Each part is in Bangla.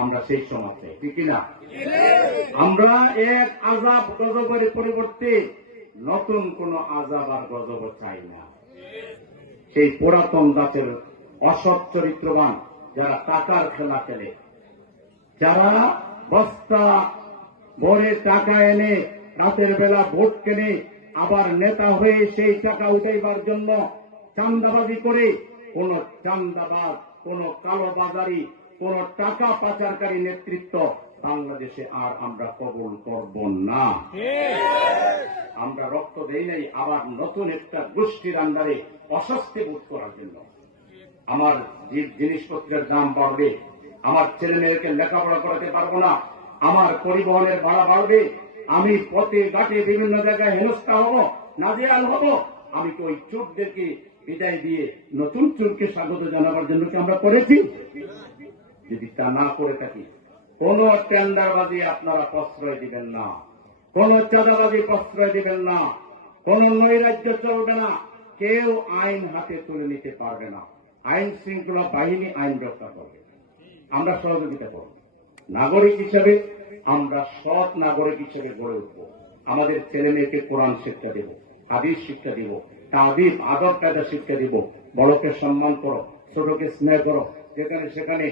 আমরা সেই সমাজ ঠিক না? আমরা এক আজাব গজবের পরিবর্তে নতুন কোন আজাব আর গজব চাই না। সেই পুরাতন দাঁতের অসৎ চরিত্রবান যারা টাকার খেলা খেলে যারা বস্তা ভরে টাকা এনে রাতের বেলা ভোট কেনে আবার নেতা হয়ে সেই টাকা উঠাইবার জন্য চান্দাবাজি করে কোন চান্দাবাজ কোন কালোবাজারি কোন টাকা পাচারকারী নেতৃত্ব বাংলাদেশে আর আমরা কবল করব না। আমরা রক্ত দেই নাই আবার নতুন একটা গোষ্ঠীর আন্ডারে অস্বস্তি বোধ করার জন্য। আমার জিনিসপত্রের দাম বাড়বে, আমার ছেলে মেয়েকে লেখাপড়া করাতে পারব না, আমার পরিবহনের ভাড়া বাড়বে, আমি পথে ঘাটে বিভিন্ন জায়গায় হেনস্থা হব, নাজেয়াল হব। আমি তো ওই চোরদেরকে বিদায় দিয়ে নতুন চোরকে স্বাগত জানাবার জন্য কি আমরা করেছি? যদি তা না করে থাকি, কোন টেন্ডারবাজি আপনারা প্রশ্রয় দিবেন না। কোন চাঁদাবাজি প্রশ্রয় দিবেন না। কোন নৈরাজ্য চলবে না। কেউ আইন হাতে তুলে নিতে পারবে না। আইন শৃঙ্খলা বাহিনী আইন রক্ষা করবে। আমরা সহযোগিতা করব। নাগরিক হিসেবে আমরা সৎ নাগরিক হিসেবে গড়ে উঠব। আমাদের ছেলে মেয়েকে কোরআন শিক্ষা দেব, হাদিস শিক্ষা দিব তাদিব আদব কায়দা শিক্ষা দিব। বড়কে সম্মান করো, ছোটকে স্নেহ করো। যেখানে সেখানে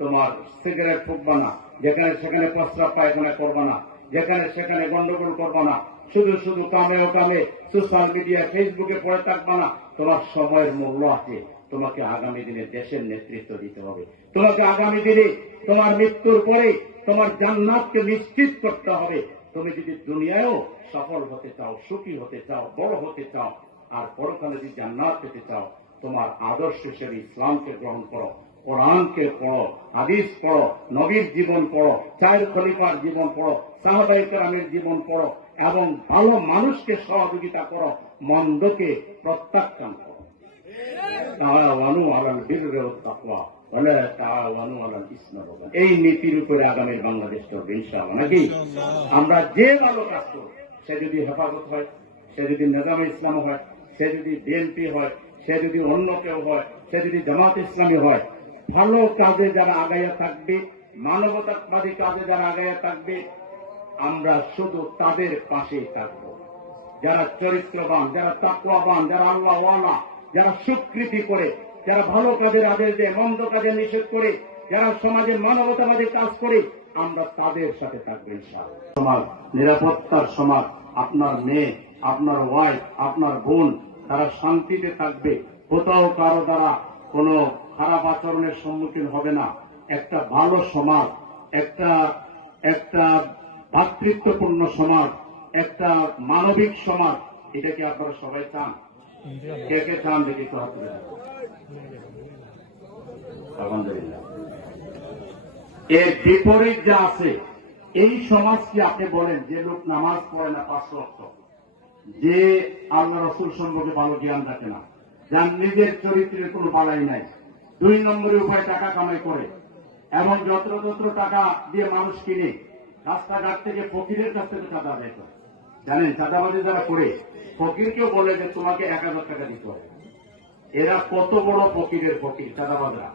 তোমার সিগারেট ফুকবা না। যেখানে সেখানে প্রস্রাব পায়খানা করবা না। যেখানে সেখানে গন্ডগোল করবা না। শুধু শুধু কামে ও কামে সোশ্যাল মিডিয়া ফেসবুকে পড়ে থাকবা না। তোমার সময়ের মূল্য আছে তোমাকে আগামী দিনে দেশের নেতৃত্ব দিতে হবে। তোমাকে আগামী দিনে তোমার মৃত্যুর পরে তোমার জান্নাতকে নিশ্চিত করতে হবে। তুমি যদি দুনিয়ায়ও সফল হতে চাও, সুখী হতে চাও, বড় হতে চাও, আর পরকালে যদি জান্নাত পেতে চাও, তোমার আদর্শ হিসেবে ইসলামকে গ্রহণ করো। কোরআনকে পড়ো, হাদিস পড়ো, নবীর জীবন পড়ো, চায়ের খলিফার জীবন পড়ো সাহাবাই কেরামের জীবন পড়ো এবং ভালো মানুষকে সহযোগিতা করো, মন্দকে প্রত্যাখ্যান করো তাআওয়ানু আলাল বিররি তাকওয়া, ওয়ালা তাআওয়ানু আলাল ওয়াল উদওয়ান। এই নীতির উপরে আগামীর বাংলাদেশ চলবে ইনশাআল্লাহ, নাকি আমরা যে ভালো কাজ করব, সে যদি হেফাজত হয়, সে যদি নিজামে ইসলাম হয়, সে যদি বিএনপি হয়, সে যদি অন্য কেউ হয়, সে যদি জামাত ইসলামী হয় ভালো কাজে যারা আগাইয়া থাকবে, মানবতাবাদী কাজে যারা আগাইয়া থাকবে, আমরা শুধু তাদের পাশেই থাকব। যারা চরিত্রবান, যারা তাকওয়াবান, যারা আল্লাহওয়ালা, যারা স্বীকৃতি করে, যারা ভালো কাজের আদেশ দেয়, মন্দ কাজে নিষেধ করে, যারা সমাজে মানবতাবাদী কাজ করে, আমরা তাদের সাথে থাকব সমাজ, নিরাপত্তার সমাজ, আপনার মেয়ে, আপনার ওয়াইফ আপনার বোন, তারা শান্তিতে থাকবে। কোথাও কারও দ্বারা কোনো খারাপ আচরণের সম্মুখীন হবে না। একটা ভালো সমাজ একটা একটা ভাতৃত্বপূর্ণ সমাজ একটা মানবিক সমাজ এটা কি আপনারা সবাই চান? কে কে চান দেখি তো হাত আলহামদুলিল্লাহ। এর বিপরীত যা আছে এই সমাজ কি আপনি বলেন যে লোক নামাজ পড়ে না পাঁচ রক্ত? যে আল্লাহ রসুল সম্পর্কে ভালো জ্ঞান রাখে না। যার নিজের চরিত্রের কোনো বালাই নাই। দুই নম্বরে উপায় টাকা কামাই করে। এবং যত্র যত্র টাকা দিয়ে মানুষ কিনে, রাস্তাঘাট থেকে ফকিরের কাছ থেকে চাঁদা আদায় জানেন, চাঁদাবাজি যারা করে, ফকিরকেও বলে যে তোমাকে এক হাজার টাকা দিতে হবে। এরা কত বড় ফকিরের ফকির, চাঁদাবাজরা।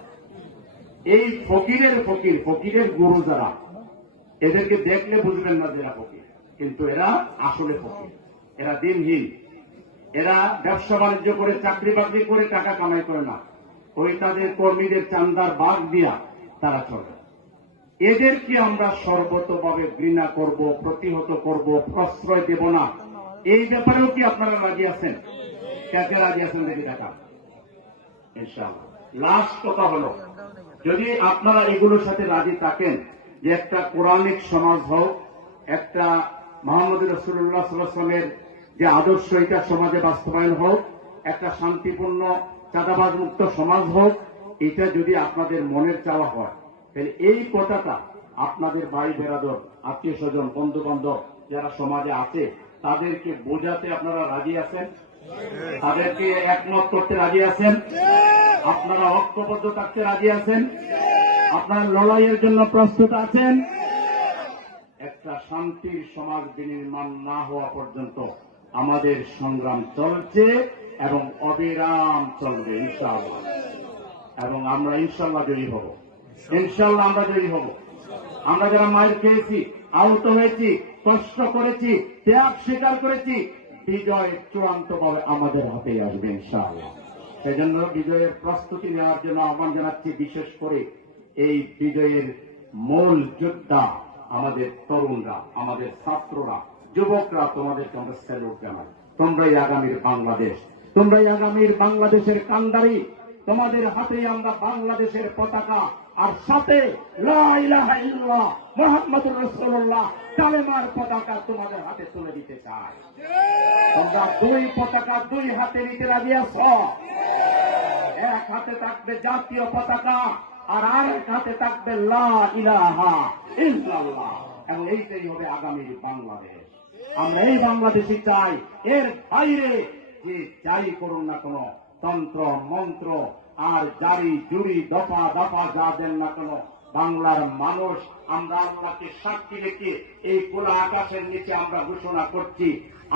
এই ফকিরের ফকির, ফকিরের গুরু যারা, এদেরকে দেখলে বুঝবেন না যে ফকির। কিন্তু এরা আসলে ফকির। এরা দিনহীন। এরা ব্যবসা বাণিজ্য করে চাকরি বাকরি করে টাকা কামাই করে না। ওই তাদের কর্মীদের চান্দার বাঘ দিয়া তারা চলে। এদেরকে আমরা সর্বতভাবে ঘৃণা করব, প্রতিহত করব, প্রশ্রয় দেব না। এই ব্যাপারেও কি আপনারা রাজি আছেন? কাকে রাজি আছেন দেখি দেখা লাস্ট কথা হলো, যদি আপনারা এগুলোর সাথে রাজি থাকেন যে একটা কোরআনিক সমাজ হোক, একটা মোহাম্মদ রসুল্লাহ সাল্লামের যে আদর্শ এটা সমাজে বাস্তবায়ন হোক, একটা শান্তিপূর্ণ চাঁদাবাজ মুক্ত সমাজ হোক, এটা যদি আপনাদের মনের চাওয়া হয়, তাহলে এই কথাটা আপনাদের বাড়ি বেড়াদর আত্মীয় স্বজন বন্ধু বান্ধব যারা সমাজে আছে, তাদেরকে বোঝাতে আপনারা রাজি আছেন? তাদেরকে একমত করতে রাজি আছেন? আপনারা ঐক্যবদ্ধ থাকতে রাজি আছেন? আপনারা লড়াইয়ের জন্য প্রস্তুত আছেন? একটা শান্তির সমাজ বিনির্মাণ না হওয়া পর্যন্ত আমাদের সংগ্রাম চলছে এবং অবিরাম চলবে, ইনশাআল্লাহ। এবং আমরা ইনশাল্লাহ জয়ী হব। ইনশাল্লাহ আমরা জয়ী হব। আমরা যারা মায়ের খেয়েছি, আহত হয়েছি, কষ্ট করেছি, ত্যাগ স্বীকার করেছি, বিজয় চূড়ান্ত ভাবে আমাদের হাতে আসবে, ইনশাআল্লাহ। সেই জন্য বিজয়ের প্রস্তুতি নেওয়ার জন্য আহ্বান জানাচ্ছি বিশেষ করে এই বিজয়ের মূল যোদ্ধা আমাদের তরুণরা, আমাদের ছাত্ররা। যুবকরা তোমাদেরকে আমরা স্যালুট জানাই তোমরাই আগামীর বাংলাদেশ। তোমরাই আগামীর বাংলাদেশের কান্দারি তোমাদের হাতেই আমরা বাংলাদেশের পতাকা। আর সাথে মোহাম্মদুর রসুল্লাহ কালেমার পতাকা তোমাদের হাতে তুলে দিতে চাই। তোমরা দুই পতাকা দুই হাতে নিতে লাগিয়াছ এক হাতে থাকবে জাতীয় পতাকা আর আরেক হাতে থাকবে লা ইলাহা ইল্লাল্লাহ। এবং এইটাই হবে আগামীর বাংলাদেশ। আমরা এই বাংলাদেশই চাই। এর বাইরে যে যাই করুন না কোনো, তন্ত্র, মন্ত্র আর জারি, জুরি, দফা দফা যা দেন না কোনো, বাংলার মানুষ আমরা আল্লাহকে সাক্ষী রেখে এই খোলা আকাশের নিচে আমরা ঘোষণা করছি।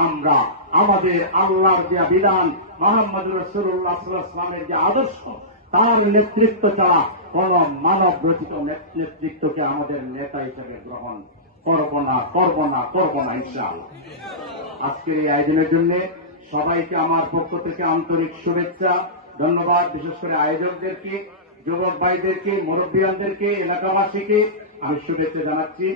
আমরা আমাদের আল্লাহর যে বিধান, মোহাম্মদ রসুল্লাহ ইসলামের যে আদর্শ, তার নেতৃত্ব ছাড়া কোন মানব রচিত নেতৃত্বকে আমাদের নেতা হিসেবে গ্রহণ করব না করব না করব না, ইনশাআল্লাহ। আজকের এই আয়োজনের জন্য সবাইকে আমার পক্ষ থেকে আন্তরিক শুভেচ্ছা, ধন্যবাদ, বিশেষ করে আয়োজকদেরকে, যুবক ভাইদেরকে মুরব্বীরানদেরকে এলাকাবাসীকে আমি শুভেচ্ছা জানাচ্ছি।